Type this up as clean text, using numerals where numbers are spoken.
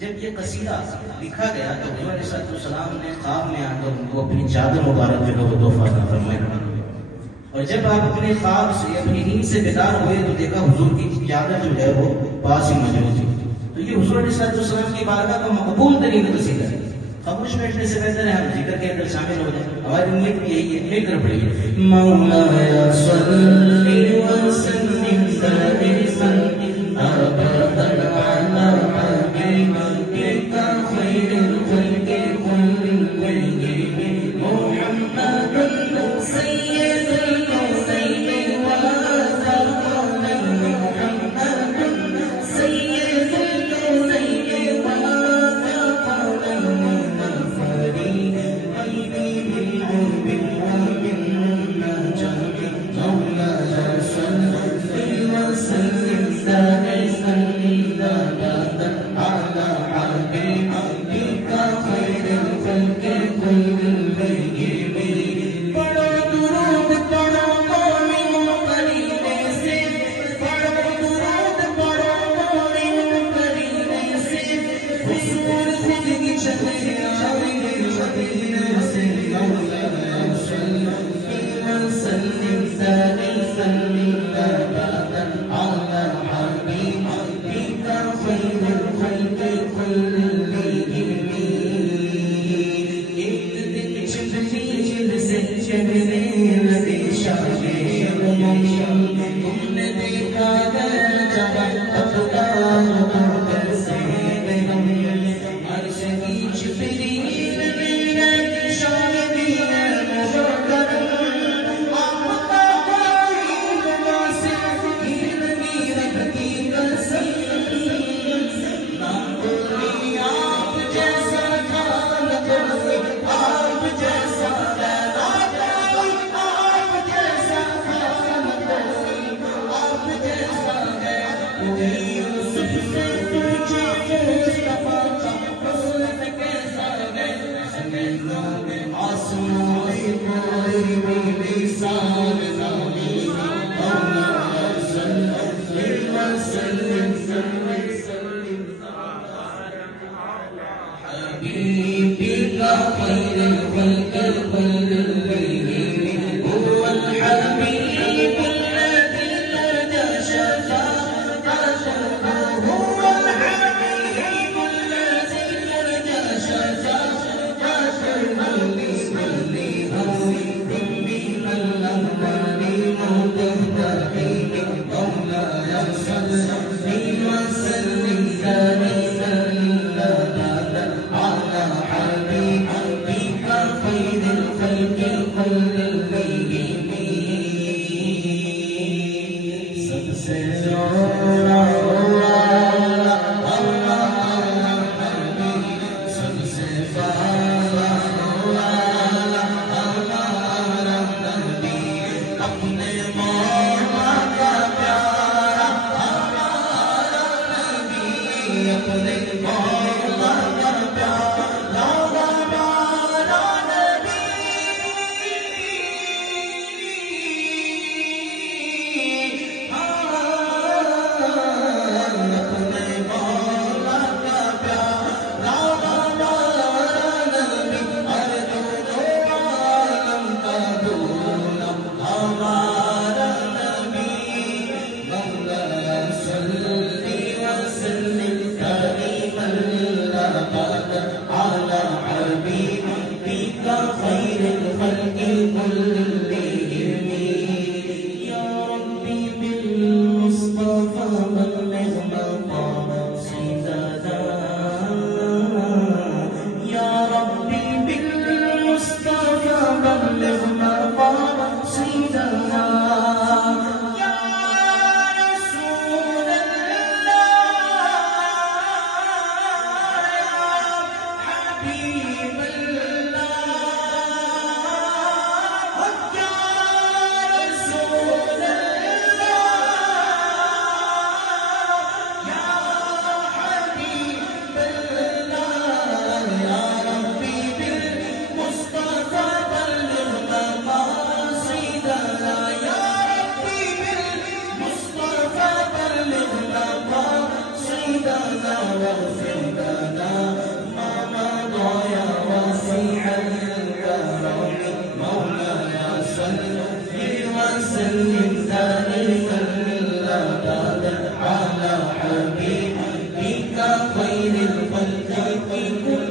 جب یہ قصیدہ لکھا گیا تو حضور علیہ السلام نے خواب میں آ کر ان کو اپنی چادر مبارک جو ہے وہ تحفہ فرمایا، اور جب آپ اپنے خواب سے اپنی نیند سے بیدار ہوئے تو دیکھا حضور کی چادر جو ہے وہ پاس ہی موجود تھی۔ تو یہ حضور علیہ السلام کی بارگاہ کا مقبول ترین قصیدہ ہے۔ خاموش بیٹھنے سے بہتر ہے ہم ذکر کے اندر شامل ہو جائیں۔ ہماری نیت یہی ہے، مل کر پڑھیے مولایا صلی وسلم دائما ابدا علی حبیبک خیر الخلق كلهم محمد سید الكونین والثقلین محمد سید الكونین والثقلین الفريدين بالعرب وبالنجاة مولاي صل وسلم دائما ابدا على حبيبك خير الخلق كلهم پڑھو درود پڑھو مومنوں قرینے سے، پڑھو درود پڑھو مومنوں قرینے سے، حضور خود کی شکل آئے مدینے سے مولانا صلی وسلم دائما ابدا على حبيبك خير الخلق كلهم۔ ایک دن جبریل سے چہرے لگے شاہے غمام، تم نے دیکھا ہے جہاں افلاک کو کیسے بہم، عرش کی جبریل نے شاہدی ہے مبکر، آپ کا کوئی مناسب ہی نہیں رکھتی قسم، نہ کوئی آپ جیسا تھا نہ کوئی آپ جیسا ہے، نہ کوئی آپ جیسا تھا نہ کوئی آپ جیسا ہے، کوئی یوسف سے پوچھے مصطفیٰ کا حسن کیسا ہے، آسماں کوئی بھی مثال نہیں، مولانا صلی وسلم حبيبك خير الخلق كلهم، هو الحبيب الذي لدى شفاعته، هو الحبيب الذي لدى شفاعته، لكل هوى من الأهوال متهتهين، مولاي صل وسلم دائما ابدا على حبيبك خير الخلق كلهم۔ سب سے زیادہ سب سے زیادہ ہمارا نبی، اپنے مولا کا پیارا ہمارا نبی، اپنے مولا کا پیارا ہمارا نبی، اپنے مولا کا پیارا ہمارا نبی، ہر دو عالم کا دولا ہمارا نبی، مولانا صلی وسلم دائما ابدا على حبيبك خير الخلق كلهم، يا ربي بالمصطفى بلغ مقاصدنا، يا ربي بالمصطفى بلغ مقاصدنا، يا رسول الله يا حبيب الله واغفر لنا ما مضى يا واسع الكرم مولاي صل وسلم